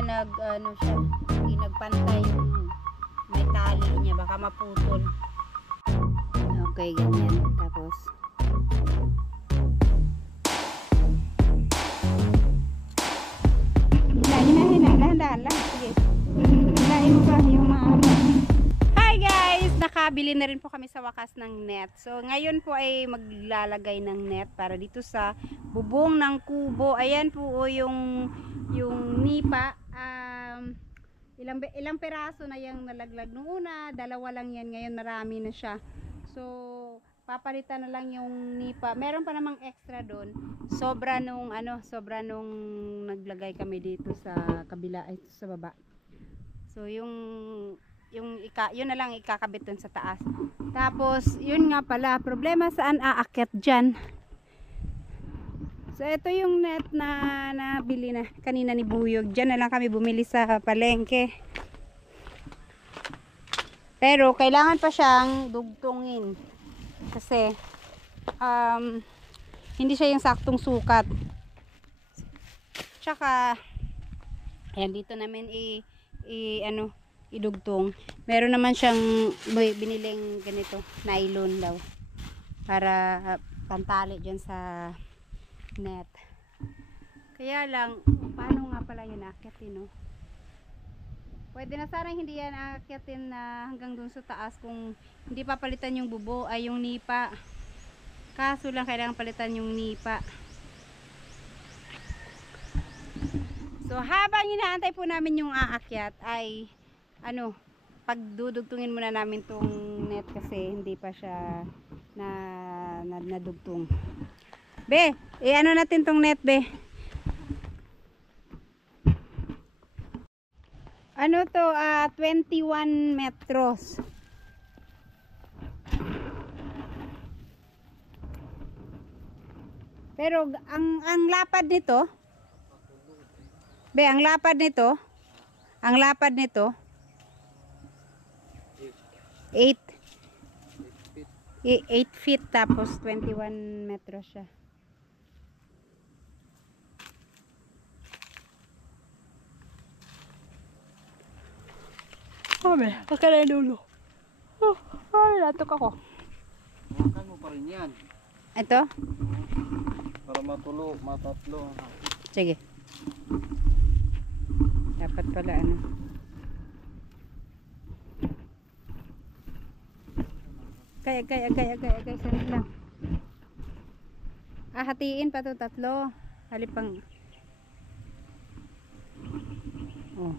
siya ano siya, hindi nagpantay yung may tali niya, baka maputol. Okay, ganyan. Tapos dahan-dahan lang. Sige. Hilahin mo pa yung Hi guys! Nakabili na rin po kami sa wakas ng net. So ngayon po ay maglalagay ng net para dito sa bubong ng kubo. Ayan po o yung nipa. Ilang peraso na yung nalaglag nung una. Dalawa lang yan. Ngayon marami na siya. So papalitan na lang yung nipa. Meron pa namang extra doon. Sobra nung naglagay kami dito sa kabila, ito sa baba. So yun na lang ikakabit dun sa taas. Tapos yun nga pala, problema saan aakyat dyan. So ito yung net na nabili na kanina ni Buyog. Dyan na lang kami bumili sa palengke. Pero kailangan pa siyang dugtungin. Kasi hindi siya yung saktong sukat. Tsaka ayan, dito namin idugtong. Meron naman siyang biniling ganito, nylon daw. Para pantali dyan sa net. Kaya lang, paano nga pala yun aakyatin, no? Pwede na sana hindi yan aakyatin na hanggang dun sa taas kung hindi papalitan yung bubo, ay yung nipa. Kaso lang kailangan palitan yung nipa. So habang inaantay po namin yung aakyat ay pagdudugtungin muna namin tong net kasi hindi pa siya nadugtong. Be, ano natin tong net, be? Ano to, 21 metros. Pero ang lapad nito, be, ang lapad nito 8 feet tapos 21 metros siya. Ame, akala dulo. Ay, latok ako. Makan mo pa rin yan. Ito? Para matatlo. Sige. Dapat pala Agay, sanit lang. Hatiin pa to, 3. Halipang. Oh.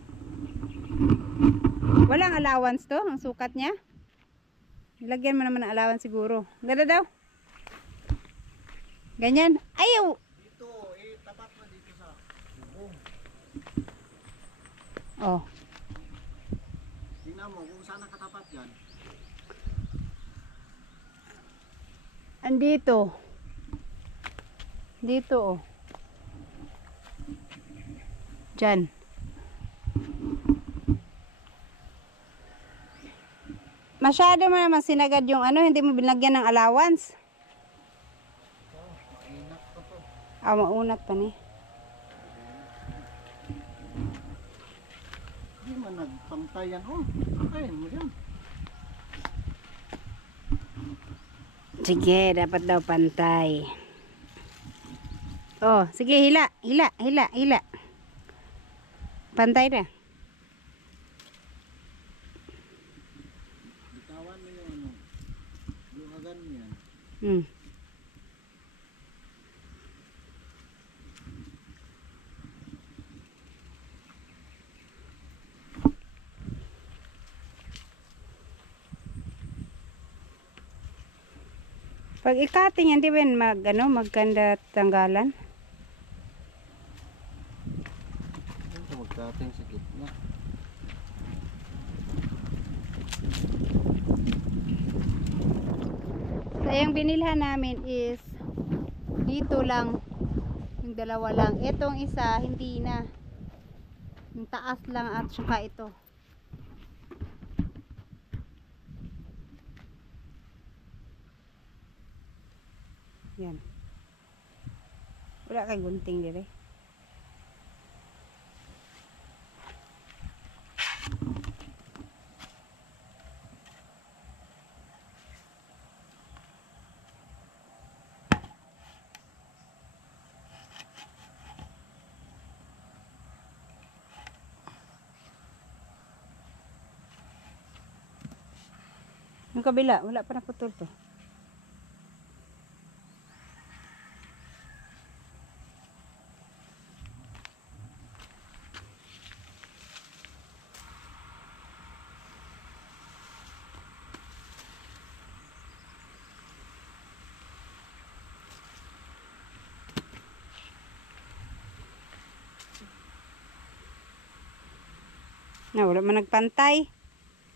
Walang allowance to, ang sukat niya. Nilagyan mo naman ng allowance siguro. Ganda daw. Ganyan. Ayaw. Dito, tapat mo dito sa bubong. Oh. Tingnan mo kung saan nakatapat yan. Andito. Dito, oh. Diyan. Masyado mo naman sinagad yung hindi mo binagyan ng allowance. Mainat pa to. Maunat pa ni. Hindi man nagpantay yan. Pantayin mo yan. Sige, dapat daw pantay. Oh, sige, hila. Pantay na. Bitawan mo yung luhagan mo yan. Pag ikating yan, di ba magkanda tanggalan? Ito magkating sa gitna. So, yung binilhan namin is dito lang, yung dalawa lang. Itong isa, hindi na. Yung taas lang at saka ito. Yan. Wala kay gunting dire. Yung kabila, wala pa naputol to. Na, wala man nagpantay.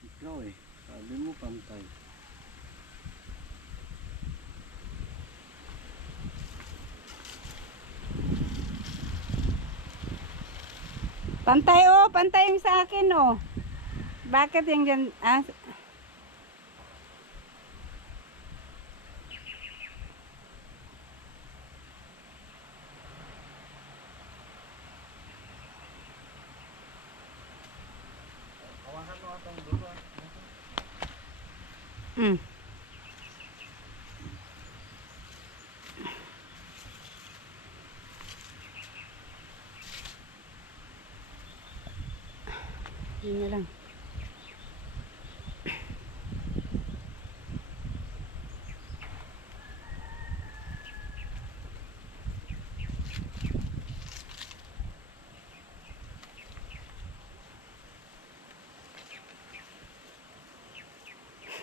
Ikaw eh. Sabi mo pantay. Pantay oh, pantay yung sa akin oh. Bakit yung dyan, Kawasan mo atong dulo. mm. Yun na lang.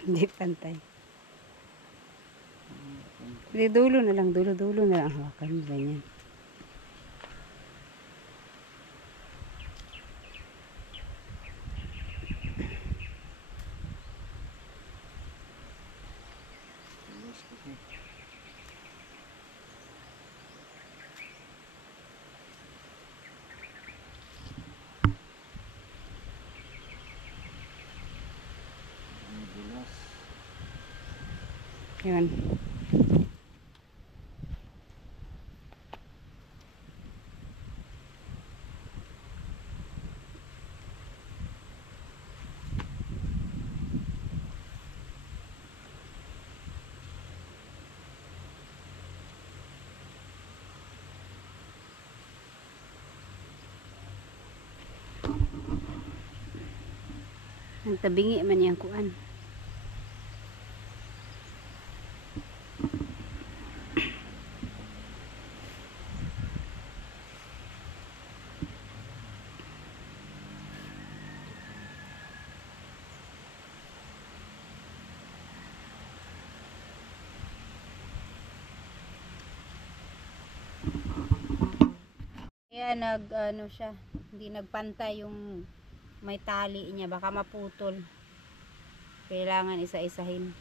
Hindi pantay. Hindi, dulo na lang. Dulo na lang. Hawakan mo ganyan. Yun. Ang tabingi man yung kuan. Kaya ano siya, hindi nagpantay yung may tali niya, baka maputol. Kailangan isa-isahin.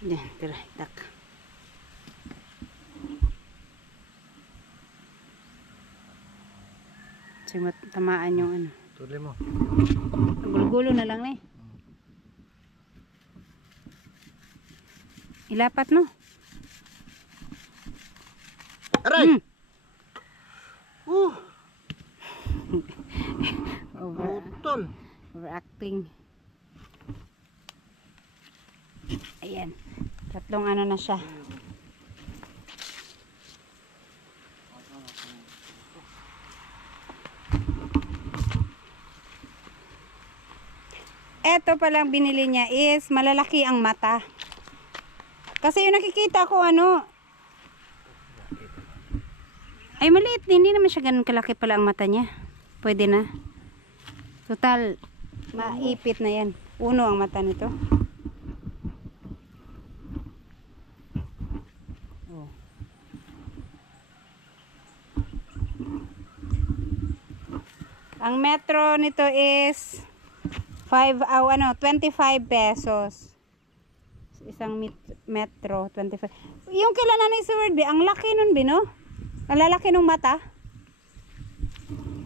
Yan, tira, tak. Kasi tamaan yung ano. Tuloy mo. Gulo-gulo na lang eh. Ilapat no? Aray! Putol. Overacting. Ayan. Tatlong ano na siya. Eto palang binili niya is malalaki ang mata. Kasi yung nakikita ko ano, ay maliit din, hindi naman siya ganun kalaki pala ang mata niya. Pwede na. Total, maipit na yan. Uno ang mata nito. Oh. Ang metro nito is 25 pesos. Isang metro, 25. Yung kailan na ni Sir Word, ang laki nun, no? Ang lalaki ng mata.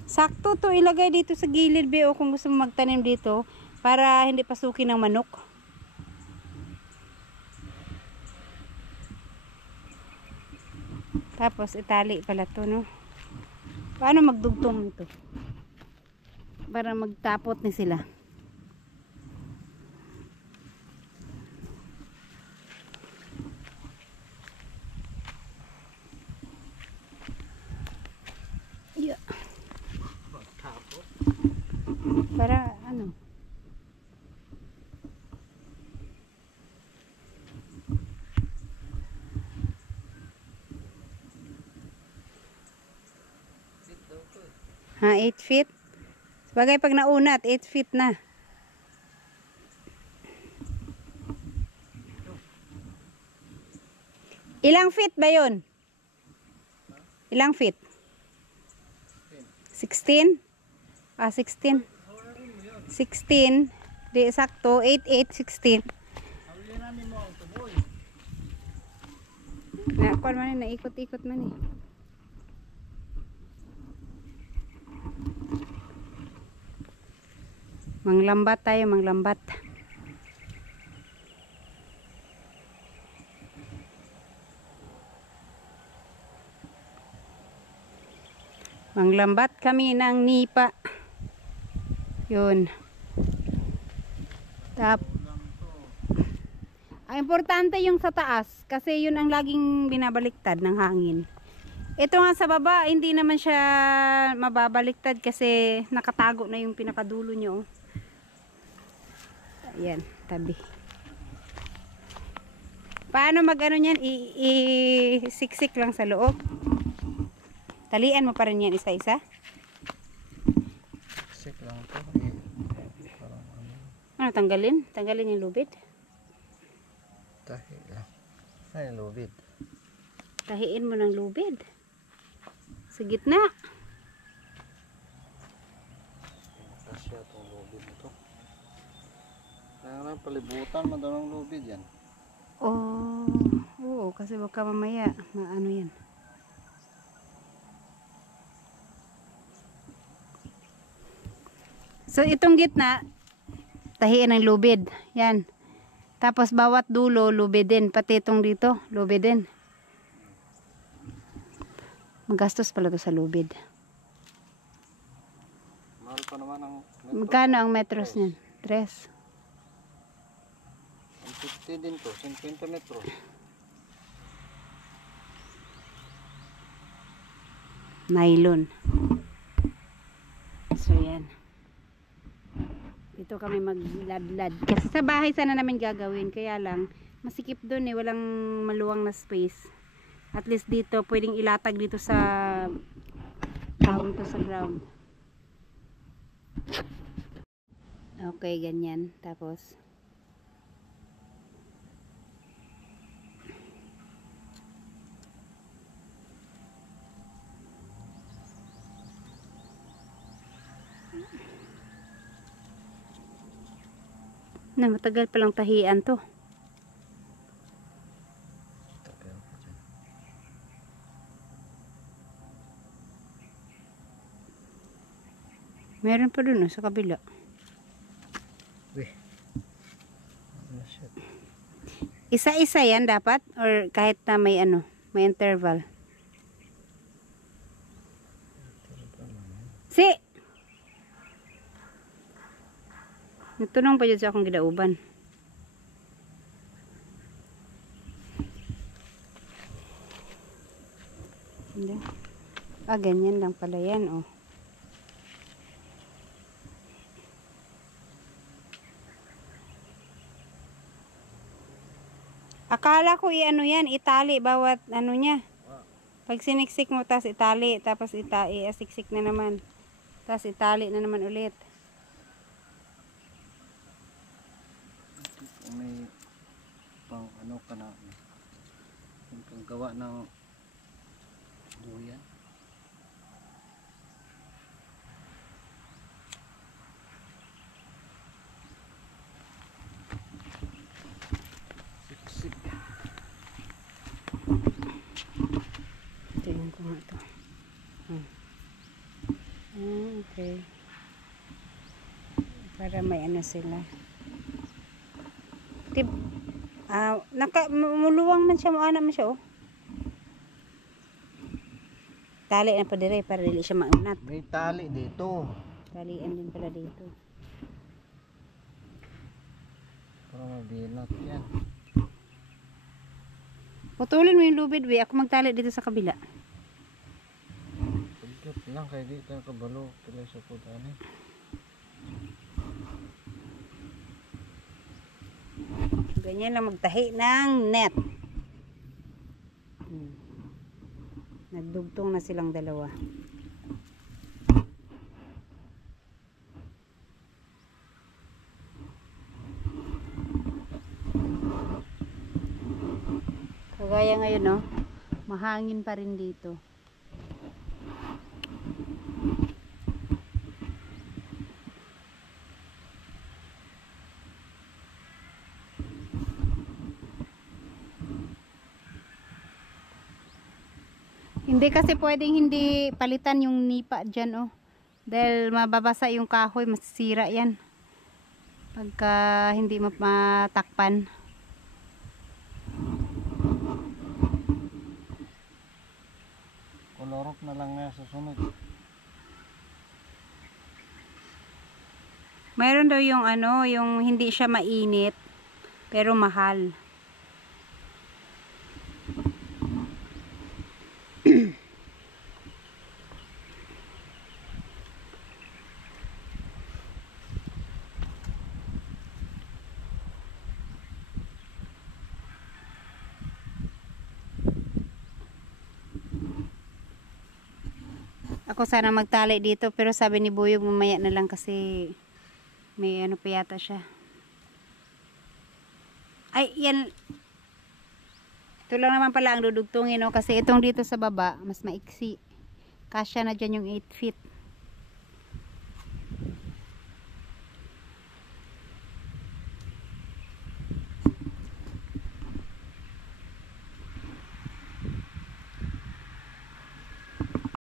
Sakto to ilagay dito sa gilid, o kung gusto mo magtanim dito para hindi pasukin ng manok. Tapos itali pala to, no? Paano magdugtong nito? Para magtapot ni sila. Ha, 8 feet? Sabagay pag naunat, 8 feet na. Ilang feet ba yun? Ilang feet? 16? Ah, 16. 16. Di sakto. 8, 8, 16. Hawliranin mo ang tuboy. Nakuan man eh, naikot-ikot man eh. Manglambat tayo, manglambat. Manglambat kami ng nipa. Yun. Ang importante yung sa taas kasi yun ang laging binabaliktad ng hangin. Ito nga sa baba, hindi naman siya mababaliktad kasi nakatago na yung pinakadulo nyo. Ayan, tabi. Paano mag-ano niyan? I-siksik lang sa loob. Talian mo pa rin yan isa-isa. Sik lang to. Parang ano. Ano, tanggalin? Tanggalin yung lubid. Tahi lang. Ay, lubid. Tahiin mo ng lubid. Sa gitna. Kasya itong lubid na to. Kaya nga palibutan mo daw ng lubid yan. Oh, oo, kasi baka mamaya maano yan. So itong gitna, tahiin ng lubid. Yan. Tapos bawat dulo, lubid din. Pati itong dito, lubid din. Magastos pala to sa lubid. Mahal pa naman ang metro. Magkano ang metros niyan? 3. Ang 50 din to, 50 metro. Nylon. So yan. Dito kami magladlad. Kasi sa bahay sana namin gagawin. Kaya lang, masikip doon eh. Walang maluwang na space. At least dito, pwedeng ilatag dito sa to sa ground. Okay, ganyan. Tapos, na matagal palang tahian to. Tagal pa dyan. Meron pa dun sa kabila. Weh. Ano shit. Isa-isa yan dapat? Or kahit na may ano, may interval? Si! Nagtunong pa dyan sa akong gidauban. Hindi. Ah, ganyan lang pala yan, oh. Akala ko i-ano yan, itali bawat ano niya. Pag siniksik mo, tas itali, tapos i-asiksik na naman. Tas itali na naman ulit. May pang ano ka na. Yung panggawa ng duyan. Siksik. Tingnan ko nga ito. Okay. Para may ano sila. Tip, muluwang man siya, maana man siya, oh. Tali na pa dire para dili siya maunat. May tali dito. Talian din pala dito. Para mabinat yan. Putulin mo yung lubid, we. Ako magtali dito sa kabila. Pagkat lang kaya di tayo kabalo. Pila sa po tani. Ganyan lang magtahi ng net. Nagdugtong na silang dalawa. Kagaya ngayon, no? Mahangin pa rin dito. Hindi kasi pwedeng hindi palitan yung nipa dyan, oh. Dahil mababasa yung kahoy, masisira yan. Pagka hindi matakpan. Kolorok na lang nga sa sunod. Mayroon daw yung ano, yung hindi siya mainit, pero mahal. Ako sana magtali dito, pero sabi ni Buyog mamaya na lang kasi may ano pa yata siya. Ay, yan. Ito lang naman pala ang dudugtungin, no? Kasi itong dito sa baba, mas maiksi. Kasya na dyan yung 8 feet.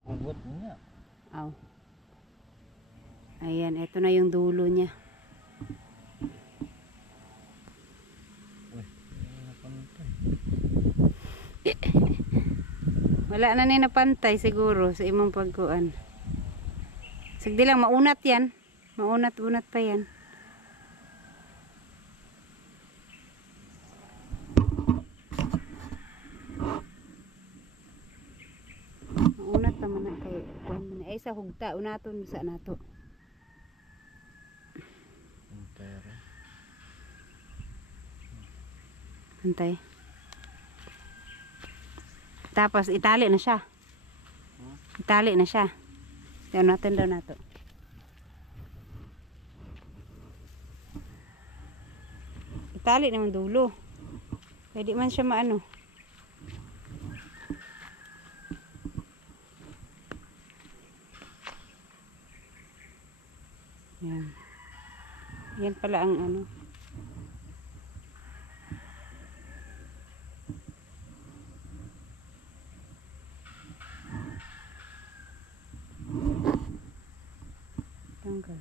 Ugot niya. Aw. Ayan, ito na yung dulo niya. Wala na ni napantay siguro sa imong pagkuan. Sigdi lang maunat yan. Maunat-unat pa yan. Maunat pa man na kay kuan man ay sa hugta unaton sa nato. Antay. Tapos itali na siya. Itali na siya. Tignan natin daw nato. Itali naman dulo. Pwede man siya maano. Yan. Yan pala ang ano. Tanggal.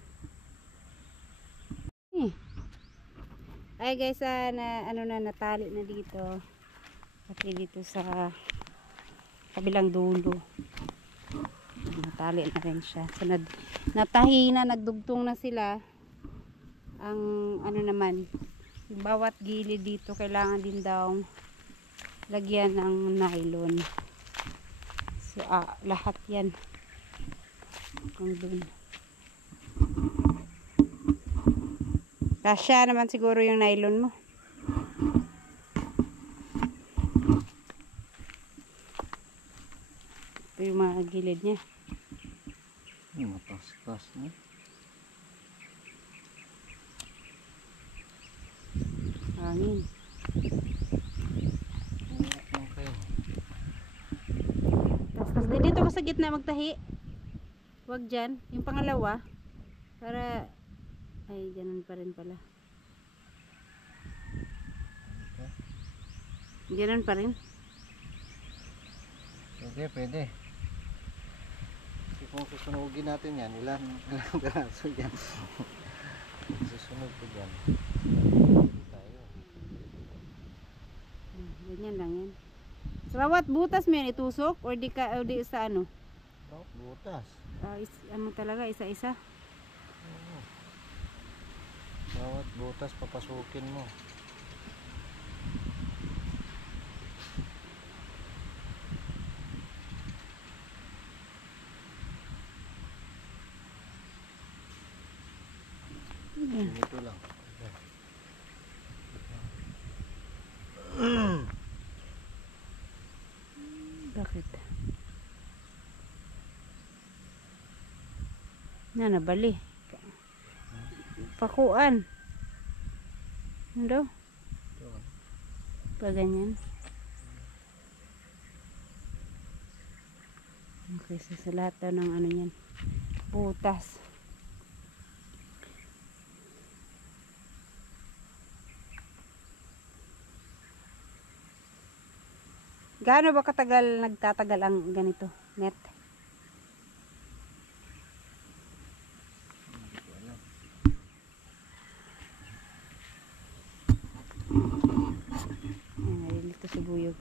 Ay guys, na ano na natali na dito. Pati dito sa kabilang dulo. Natali na rin siya. So, natahi na, nagdugtong na sila. Ang ano naman, bawat gilid dito kailangan din daw lagyan ng nylon. So, lahat yan. Hanggang dun. Kasya naman siguro yung nylon mo. Ito yung mga gilid niya. Matas-tas na. Hangin. Okay. Tapos dito ko sa gitna magtahi. Huwag dyan. Yung pangalawa. Para ay ganun pa rin pala. Ganun pa rin. Pwede. Kasi kung susunugin natin yan, ilang peraso yan. Susunog ko dyan. Tayo. Ganyan lang yan. Sa bawat butas mo yan itusok? Or di sa ano? Butas. Ano talaga, isa-isa? Oo. Bawat butas papasukin mo. Ito lang. Bakit? Nabali. Pakuan. Ano daw? Pa ganyan. kaysa sa lahat daw ng ano yan, butas. Gaano ba katagal nagtatagal ang ganito, net? Hindi ko alam. Ayan, narinig ko si Buyog.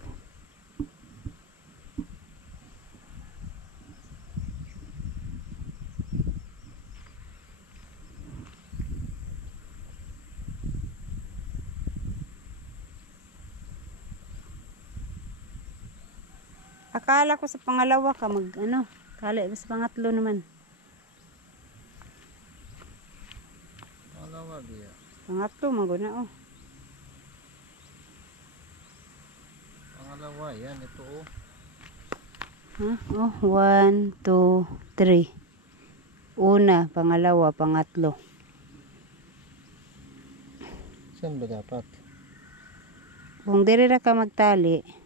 Akala ko sa pangalawa ka mag ano, kala sa pangatlo naman. Malawa biya. Pangatlo maguna oh. Pangalawa yan, ito oh. Huh? Oh, 1, 2, 3. Una, pangalawa, pangatlo. Saan ba dapat? Kung diri ra ka magtali,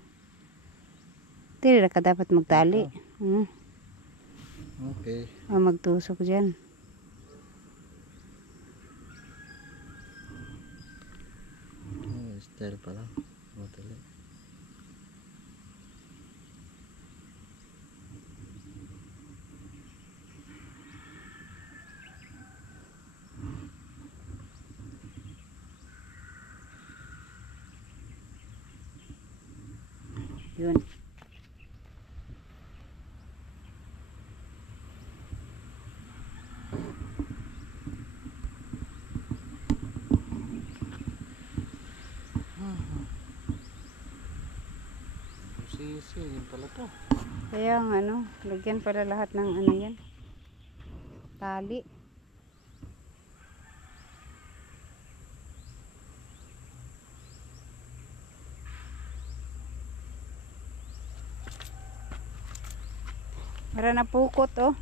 diri ra ka dapat magtali. Okay. O magtusok dyan. Style pala. Madali. Yun. Sisi, yun pala to. Kaya ang ano, lagyan pala lahat ng ano yan. Tali. Mara na pukot oh.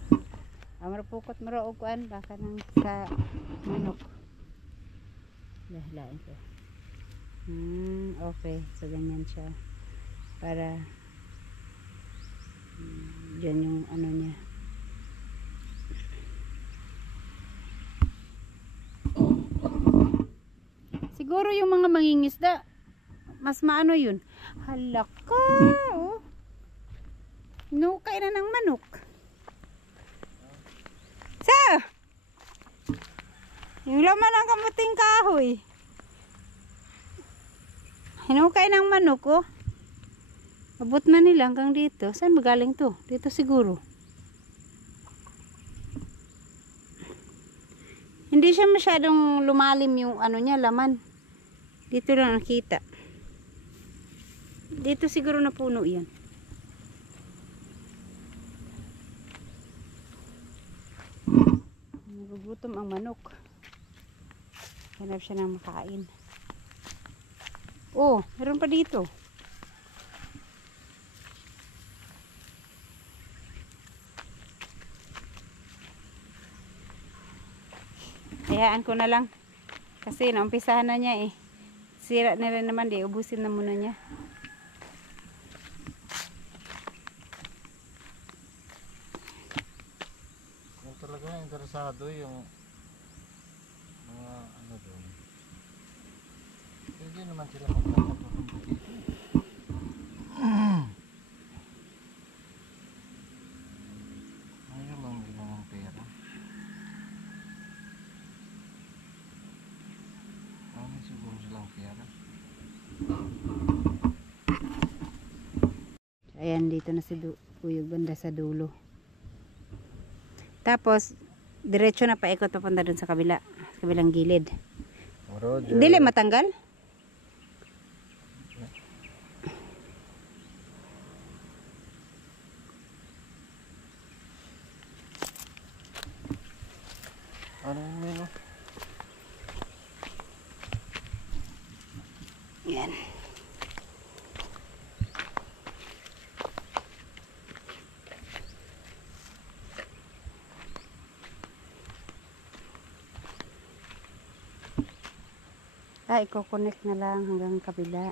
Mara pukot mara og kuan baka nang sa manok. Lain ko. Okay. So ganyan siya. Para dyan yung ano niya. Siguro yung mga mangingisda mas maano yun. Halaka oh. Nukay na ng manok. Sa yung laman ng kamuting kahoy. Hinukay ng manok oh. Abot na nila hanggang dito. Saan ba galing to? Dito siguro. Hindi siya masyadong lumalim yung ano niya, laman. Dito lang nakita. Dito siguro na puno yan. Nagugutom ang manok. Hanap siya ng makain. Oh, meron pa dito. Hayaan ko na lang. Kasi naumpisahan na niya eh. Sira na rin naman di. Ubusin na muna niya. Kung talaga interesado yung mga ano doon. Hindi naman sila magpapapapun dito. Ayaw lang din ng pera. Ano siguro silang pera. Ayan, dito na si Buyog banda sa dulo. Tapos, diretso na paikot papunta dun sa kabila. Kabilang gilid. Roger. Dili matanggal? Ano yung menu? Yan. I-connect na lang hanggang kabila.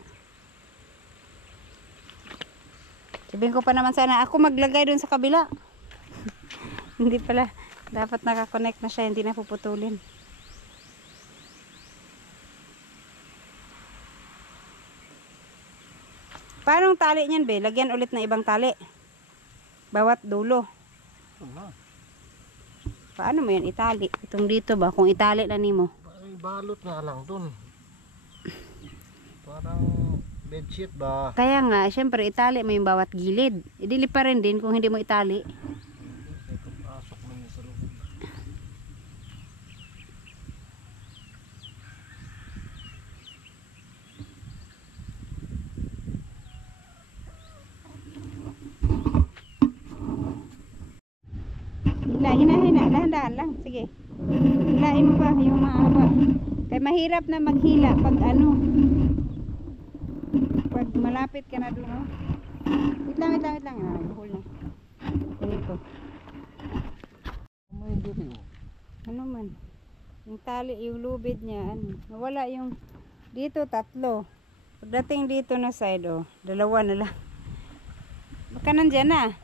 Sabihin ko pa naman sana ako maglagay dun sa kabila. Hindi pala. Dapat nakakonect na siya, hindi na puputulin. Paano ang tali niyan, be? Lagyan ulit ng ibang tali. Bawat dulo. Ano? Paano mo yan itali? Itong dito ba? Kung itali na nimo. Ay, balot nga lang dun. Parang bedsheet ba? Kaya nga, syempre itali mo yung bawat gilid. Idili pa rin din kung hindi mo itali. May papasok na niya sa loob. Hina. Dahan-dahan lang. Sige. Hilain mo pa yung mahaba. Kaya mahirap na maghila pag ano. Pag malapit ka na doon. Oh. Wait lang. Buhol na. Ganito. May diri mo. Ano man. Yung tali, yung lubid niya. Ano. Nawala yung dito 3. Pagdating dito na side, oh. 2 na lang. Baka nandyan na.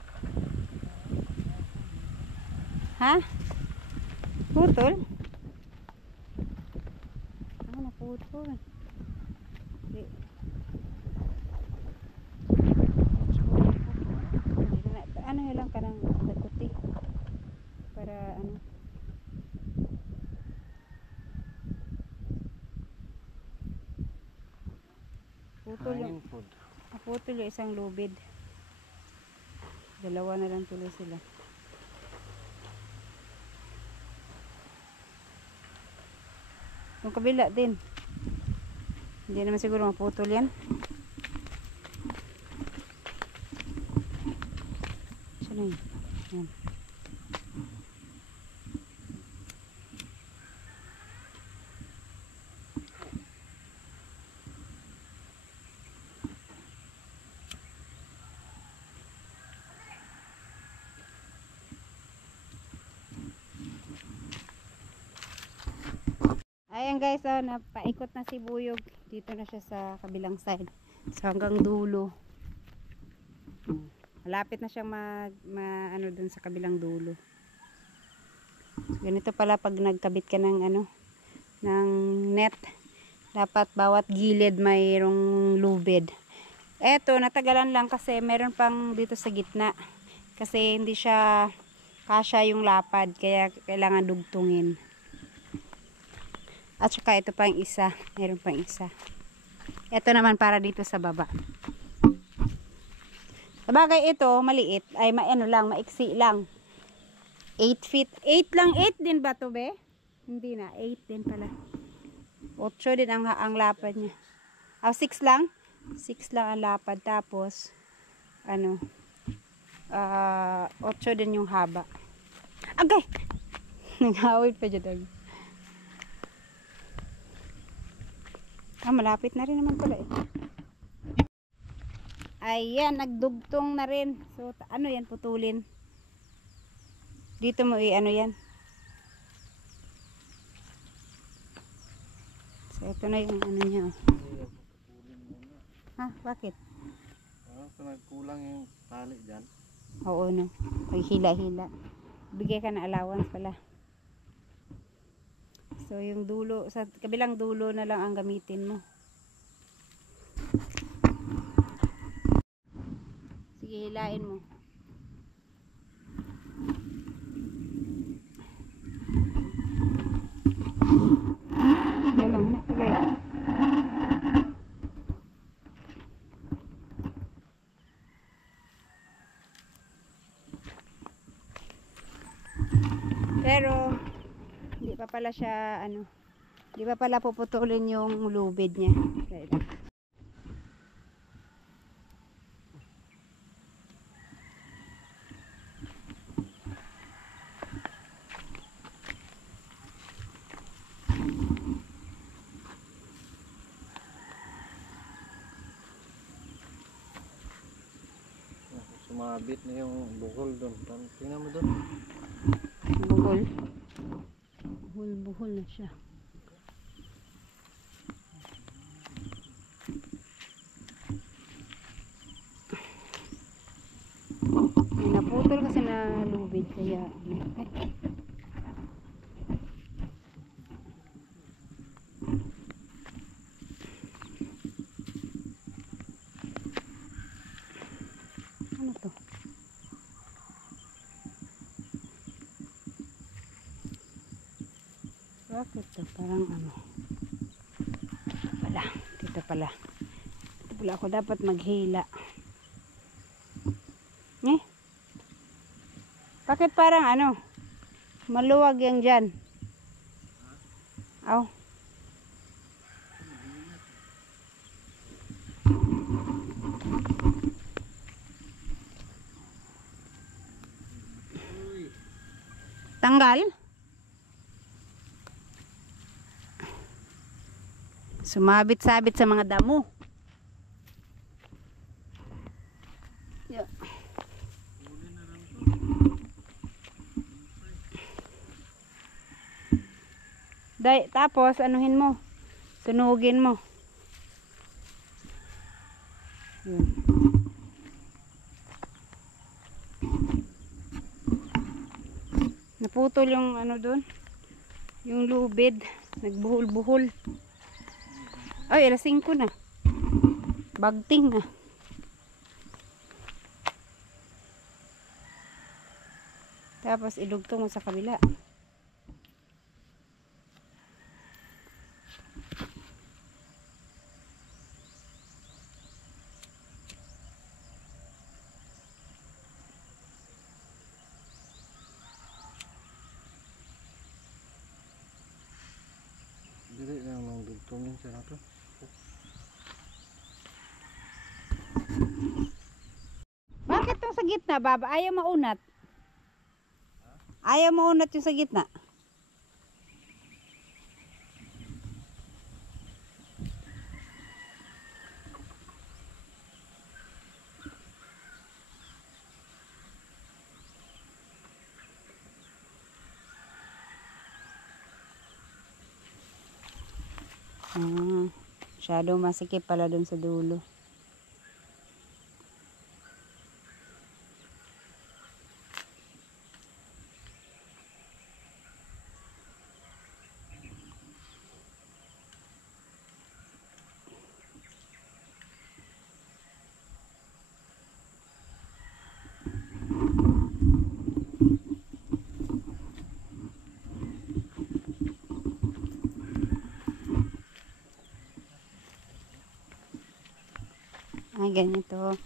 Ha? Putol? Naputol. Di. Ano lang ka ng dakuti. Para ano. Putol yung, naputol yung isang lubid. 2 na lang tuloy sila. Yung kabila din. Hindi naman siguro maputol yan. Saan yun? Yan. Ayan guys, oh, napaikot na si Buyog. Dito na siya sa kabilang side. So hanggang dulo. Malapit na siyang ano dun sa kabilang dulo. So, ganito pala pag nagkabit ka ng ano, ng net. Dapat bawat gilid mayroong lubid. Eto, natagalan lang kasi meron pang dito sa gitna. Kasi hindi siya kasya yung lapad. Kaya kailangan dugtungin. At saka ito pang isa. Meron pang isa. Ito naman para dito sa baba. Sabagay ito, maliit. Ay, ano lang, maiksi lang. 8 feet. 8 lang, 8 din ba to, be? Hindi na, 8 din pala. 8 din ang lapad niya. 6 lang? 6 lang ang lapad. Tapos, ano, 8 din yung haba. Agay! Nag-awit pa dyan. Malapit na rin naman pala eh. Ayan, nagdugtong na rin. So, ano yan, putulin. Dito mo ano yan. So, ito na yung ano niya. Ha, bakit? So, nagkulang yung tali dyan. Oo, no. Ay, hila-hila. Bigay ka na allowance pala. So, yung dulo, sa kabilang dulo na lang ang gamitin mo. Sige, hilain mo. Dalang na, sige. Pero, hindi pa pala siya ano, hindi pa pala puputulin yung lubid niya. Sumabit na yung bukol doon. Tingnan mo doon. Buhol. Buhol na siya. Naputol kasi na lubid. Kaya, ano to? Bakit to? Parang ano? Wala. Dito pala. Dito pala ako dapat maghila. Eh? Bakit parang ano? Maluwag yan dyan. Aw. Tanggal? Sumabit-sabit sa mga damo. Yeah. Tapos anuhin mo. Sunugin mo. Yun. Naputol yung ano doon. Yung lubid. Nagbuhol-buhol. Ay, alas 5 na. Bagting na. Tapos idugtong mo sa kabila. Dili na mang dugtungin sa nato. Bakit tong sa gitna, baba? Ayaw maunat. Ayaw maunat yung sa gitna. Masyado masikip pala dun sa dulo. Ay, ganito.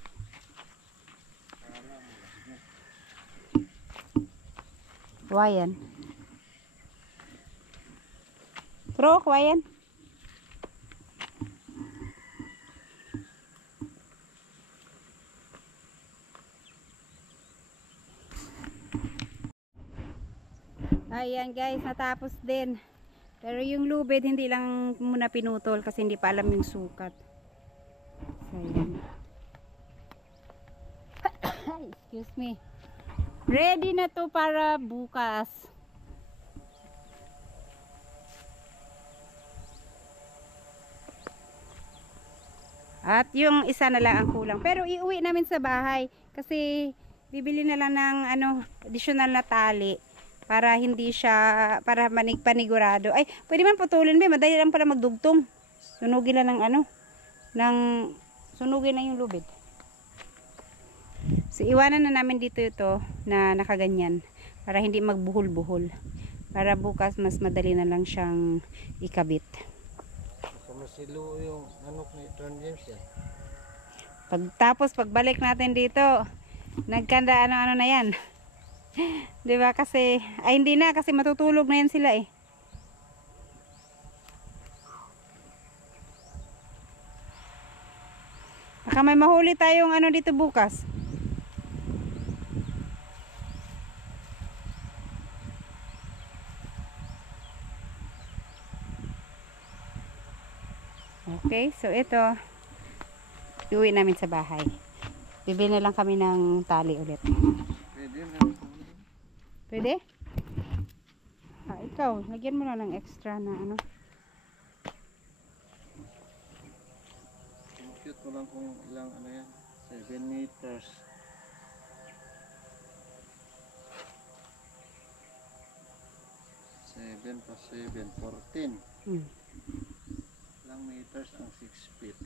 Wayan. Trok, wayan. Ayan guys, natapos din. Pero yung lubid hindi lang muna pinutol kasi hindi pa alam yung sukat. So, ayan. Excuse me. Ready na to para bukas. At yung isa na lang ang kulang. Pero iuwi namin sa bahay kasi bibili na lang ng ano, additional na tali para hindi siya, para panigurado. Ay, pwede man putulin, be, madali lang pala magdugtong. Sunugin lang ng ano, sunugin na yung lubid. So iwanan na namin dito ito na nakaganyan para hindi magbuhol-buhol. Para bukas mas madali na lang siyang ikabit. Masilo yung anok ni Tron James yan. Tapos pagbalik natin dito, nagkanda ano-ano na yan. 'Di ba kasi ay hindi na kasi matutulog na yan sila eh. Baka may mahuli tayong ano dito bukas. Okay, so ito iuwi namin sa bahay. Bibili na lang kami ng tali ulit. Pwede na. Pwede? Ikaw, lagyan mo na ng extra na ano. Compute ko lang kung ilang ano yan. 7 meters. 7 plus 7, 14. Hmm. Ilang meters ang 6 feet?